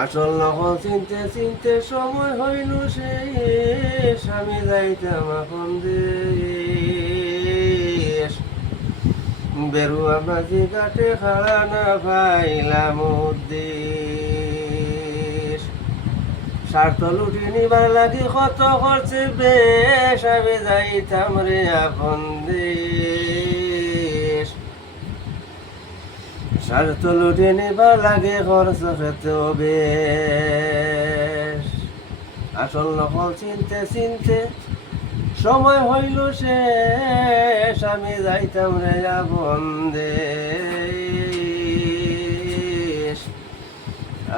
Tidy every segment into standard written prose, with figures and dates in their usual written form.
আসল নকল চিনতে চিনতে সময় হইল শেষ, আমি যাইতাম এখন দেশ। বেরুয়া মাঝি ঘাটে খাড়া না পাইলাম উদ্দেশ। স্বার্থ লুটি নিবার লাগি কত করছে বেশ, আমি যাইতাম রে এখন দেশ। স্বার্থ লুটি নিবার লাগে খরচ খেতেও বেশ। আসল নকল চিনতে চিনতে সময় হইল শেষ, আমি যাইতাম রে আপন দেশ।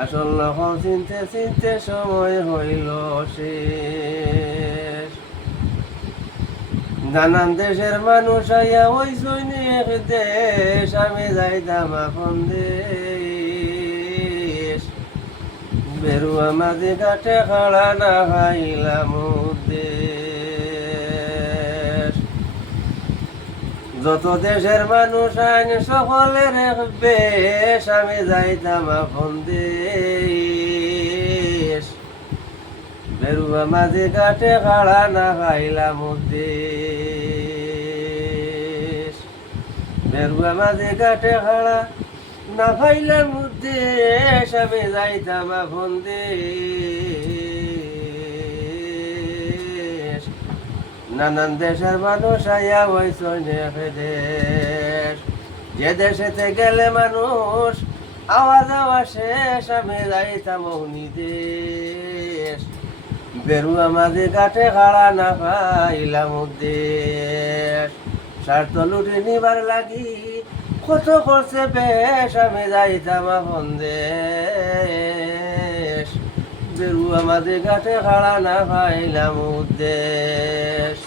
আসল নকল চিনতে চিনতে সময় হইল শেষ। নানান দেশের মানুষ আইয়া ওই সৈনিক দেশ, আমি যাইতাম আপন দেশ। বেরুয়া মাঝি ঘাটে খাড়া না খাইলাম দেশ। যত দেশের মানুষ আইন সকলের এক বেশ, আমি যাইতাম আপন দেশ। বেরুয়া মাঝি ঘাটে খাড়া না খাইলাম দেশ। বেরুয়া মাঝি ঘাটে খাড়া না খাইলাম দেশ, আমি যাইতাম আপন দেশ। নানান দেশের মানুষ আইয়া ওই সৈনিক দেশ। যে দেশেতে গেলে মানুষ আওয়াজ আওয়াজ শেষ, আমি যাইতাম অগ্নি দেশ। বেরুয়া মাঝি ঘাটে খাড়া না পাইলাম দেশ। স্বার্থ লুটি নিবার লাগি কত করছে বেশ, আমি যাইতাম আপন দেশ। বেরুয়া মাঝি ঘাটে খাড়া না পাইলাম দেশ।